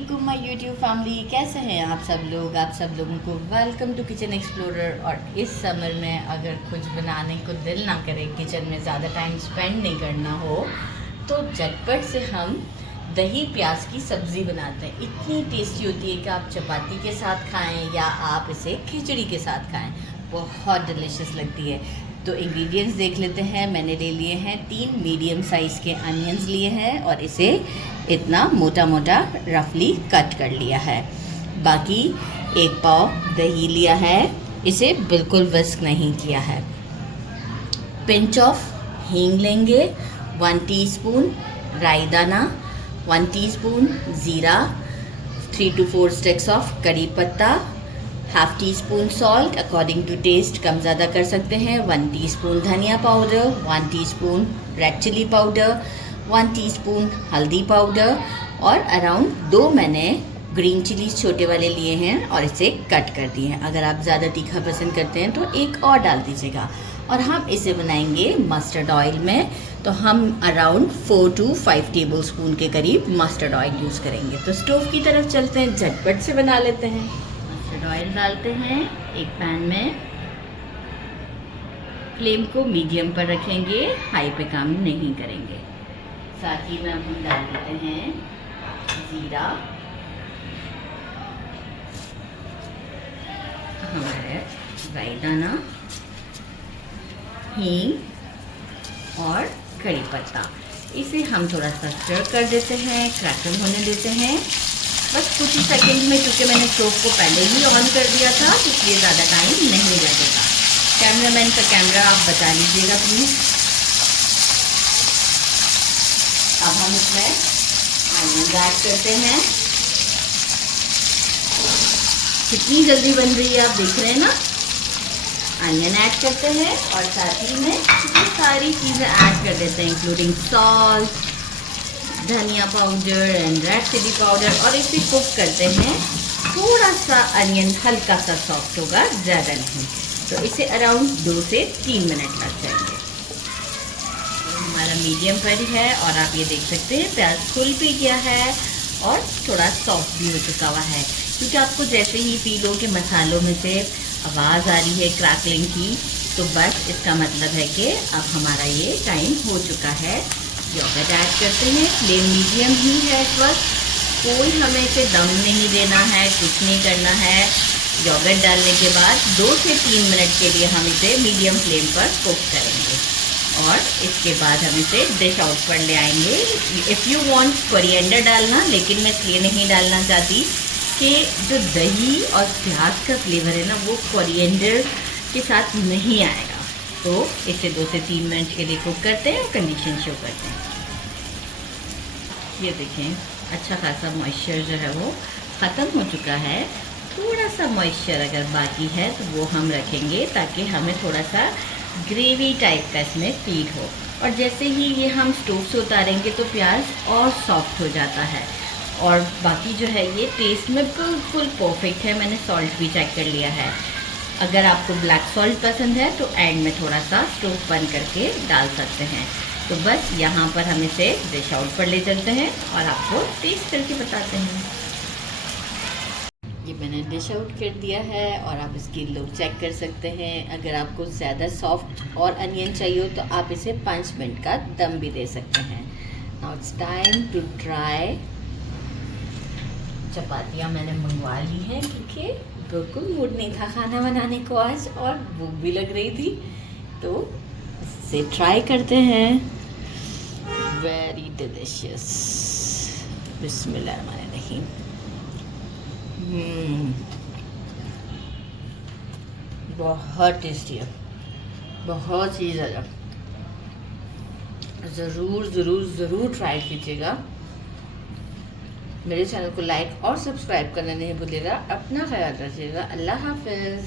वालेकुम my YouTube family, कैसे हैं आप सब लोग। आप सब लोगों को वेलकम टू किचन एक्सप्लोरर। और इस समर में अगर कुछ बनाने को दिल ना करे, किचन में ज़्यादा टाइम स्पेंड नहीं करना हो, तो झटपट से हम दही प्याज की सब्ज़ी बनाते हैं। इतनी टेस्टी होती है कि आप चपाती के साथ खाएं या आप इसे खिचड़ी के साथ खाएं, बहुत डिलीशियस लगती है। तो इंग्रेडिएंट्स देख लेते हैं। मैंने ले लिए हैं 3 मीडियम साइज़ के अनियंस लिए हैं और इसे इतना मोटा मोटा रफली कट कर लिया है। बाकी 1 पाव दही लिया है, इसे बिल्कुल विस्क नहीं किया है। पिंच ऑफ हींग लेंगे, 1 टीस्पून राई दाना, 1 टीस्पून ज़ीरा, 3 to 4 स्टिक्स ऑफ करी पत्ता, half tea spoon salt, according to taste कम ज़्यादा कर सकते हैं, 1 टीस्पून धनिया powder, 1 teaspoon red chilli powder, 1 teaspoon हल्दी पाउडर और अराउंड 2 मैंने ग्रीन चिलीज छोटे वाले लिए हैं और इसे कट कर दिए हैं। अगर आप ज़्यादा तीखा पसंद करते हैं तो एक और डाल दीजिएगा। और हम इसे बनाएंगे मस्टर्ड ऑयल में, तो हम अराउंड 4 to 5 टेबल स्पून के करीब मस्टर्ड ऑयल यूज़ करेंगे। तो स्टोव की तरफ चलते हैं, झटपट से बना लेते हैं। मस्टर्ड ऑयल डालते हैं एक पैन में, फ्लेम को मीडियम पर रखेंगे, हाई पे काम नहीं करेंगे। साथ ही में हम डाल देते हैं ज़ीरा, हमारे राई दाना, हींग और करी पत्ता। इसे हम थोड़ा सा स्टर कर देते हैं, क्रैकल होने देते हैं बस कुछ ही सेकंड में, क्योंकि मैंने स्टोव को पहले ही ऑन कर दिया था, इसलिए ज़्यादा टाइम नहीं लगेगा। कैमरामैन का कैमरा आप बचा लीजिएगा प्लीज़। अब हम इसमें अनियन ऐड करते हैं। कितनी जल्दी बन रही है, आप देख रहे हैं ना। अनियन ऐड करते हैं और साथ ही में ये सारी चीज़ें ऐड कर देते हैं, इंक्लूडिंग सॉल्ट, धनिया powder and red chilli powder, और इसे कुक करते हैं। थोड़ा सा अनियन हल्का सा सॉफ्ट होगा, ज़्यादा नहीं, तो इसे अराउंड 2 से 3 मिनट लग जाएंगे। हमारा मीडियम पर है और आप ये देख सकते हैं प्याज खुल भी गया है और थोड़ा सॉफ्ट भी हो चुका हुआ है, क्योंकि आपको जैसे ही पी लो कि मसालों में से आवाज़ आ रही है क्रैकलिंग की, तो बस इसका मतलब है कि अब हमारा ये टाइम हो चुका है। योगर्ट ऐड करते हैं, फ्लेम मीडियम ही है इस वक्त, कोई हमें इसे दम नहीं देना है, कुछ नहीं करना है। योगर्ट डालने के बाद 2 से 3 मिनट के लिए हम इसे मीडियम फ्लेम पर कुक करेंगे और इसके बाद हम इसे डिश आउट पर ले आएंगे। इफ़ यू वांट कोरिएंडर डालना, लेकिन मैं इसलिए नहीं डालना चाहती कि जो दही और प्याज का फ्लेवर है ना, वो कोरिएंडर के साथ नहीं आएगा। तो इसे 2 से 3 मिनट के लिए कुक करते हैं और कंडीशन शो करते हैं। ये देखें, अच्छा खासा मॉइस्चर जो है वो ख़त्म हो चुका है। थोड़ा सा मॉइस्चर अगर बाकी है तो वो हम रखेंगे, ताकि हमें थोड़ा सा ग्रेवी टाइप का इसमें फील हो। और जैसे ही ये हम स्टोव से उतारेंगे तो प्याज और सॉफ्ट हो जाता है। और बाकी जो है ये टेस्ट में बिल्कुल परफेक्ट है। मैंने सॉल्ट भी चेक कर लिया है। अगर आपको ब्लैक सॉल्ट पसंद है तो एंड में थोड़ा सा स्टोव बंद करके डाल सकते हैं। तो बस यहाँ पर हम इसे डिश आउट पर ले चलते हैं और आपको टेस्ट करके बताते हैं। ये मैंने डिश आउट कर दिया है और आप इसकी लुक चेक कर सकते हैं। अगर आपको ज़्यादा सॉफ्ट और अनियन चाहिए हो तो आप इसे 5 मिनट का दम भी दे सकते हैं। Now it's time to try. चपातियाँ मैंने मंगवा ली हैं, क्योंकि बिल्कुल मूड नहीं था खाना बनाने को आज और भूख भी लग रही थी, तो इसे ट्राई करते हैं। Very delicious. बिस्मिल्लाहिर्रहमानिर्रहीम। बहुत टेस्टी है, बहुत ही ज़्यादा। ज़रूर ज़रूर ज़रूर ट्राई कीजिएगा। मेरे चैनल को लाइक और सब्सक्राइब करना नहीं भूलिएगा। अपना ख्याल रखिएगा। अल्लाह हाफ़िज़।